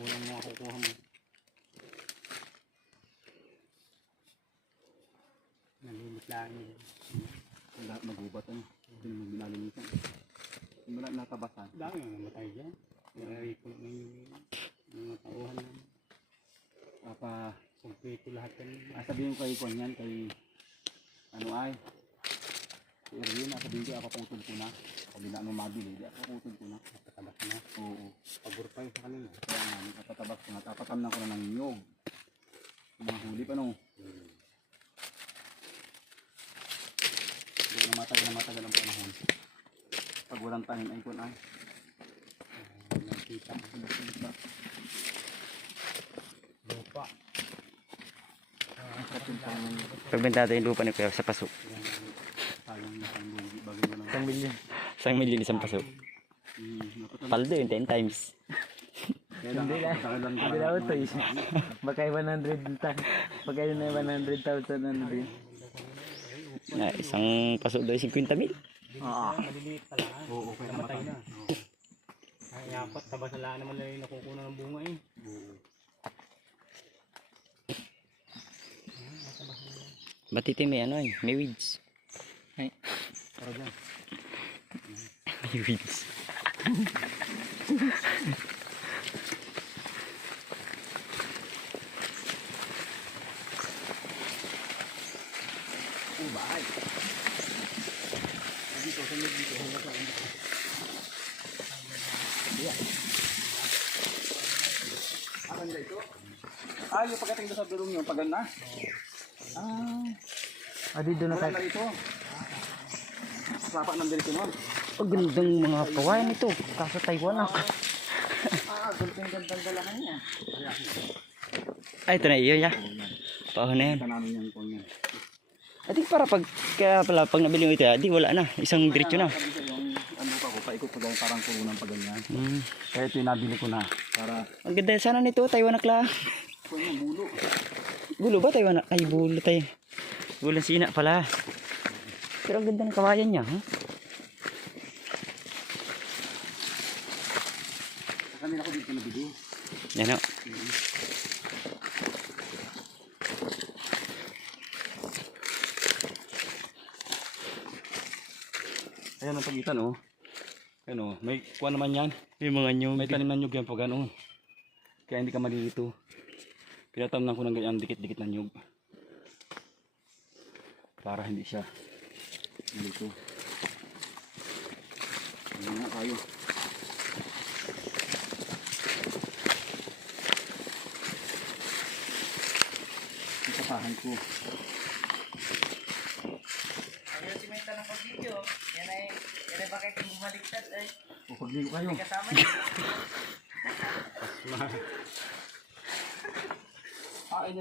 Walang makukuha mo. Nalimit lang yun. Lahat magubat ano. Hindi mo binalimitan. Hindi mo na natabasan. Dami yung namatay dyan. Naripon na yung mga tauhan namin. Sumprito lahat yan. Sabihin ko kay Kwan yan, kay ano ay si Erwin, sabihin ko apaputol ko na. Ako din na mabili, apaputol ko na. Natatabak na. Oo. Pagor pa yun sa kanila. Kaya nga, natatabak ko na. Tapatam na ko na ng nyog. Mga huli pa no. Hindi na matagal ang panahon. Pag walang tanim ay Kwan ay. Nakita. Lupa. Pagbenta natin yung lupa ni Kuya sa paso. Sayang na ang lugi. Bagay mo lang. 1 million. 1 million isang paso. Paldo yun 10 times. Hindi lang. Hindi lang ito eh. Baka 100,000 ano din. Isang paso daw 50 mil. Maliliit pala. Oo, kaya Namatay na. Ay, apat. Tabas na lang naman na yung nakukuha ng bunga eh. Batiti may ano eh. May weeds. Ay. para dyan. May weeds. Bahay. Dito, sa med dito. Hanggang sa dito. Ayan. Ganda ito? Yung pagdating doon sa durong yun, pag na? Dito na Wala tayo. na dito. Sapa ng dito nun. Gandang mga kawayan ito. Kaso Taiwan ako. Gandang dalahan niya. Ay, ito na iyo ya. Paho na yan. Ito namin yan po niya. I think para kaya pala pag nabili mo ito, di wala na. Isang diretso na. Sabi sa yung ano pa ko, paikot pa ganyan, parang kurunang pa ganyan. Hmm. Kaya ito yung nabili ko na. Para, Ang ganda sana nito, Taiwan na kla. kung yung bulo. Bulo ba Taiwan na? Ay, bulo tayo. Bulan sina pala. Pero ang ganda ng kawayan niya. Huh? Sa kanila ko dito nabili. Yan o. Ayan ang pagitan oh. Ayan oh, may kuha naman yan. May mga nyog. May tanim na nyug yan pag ano. Kaya hindi ka malilito. Pinatamnan ko ng ganyan dikit-dikit na nyug. Para hindi siya malito. Hindi nga tayo. Isapahan ko. Ayun, si Meta ng pag-video. Yan ay bakit yung bumaliktad ay. O pagligo kayo. Kasama niya. Ini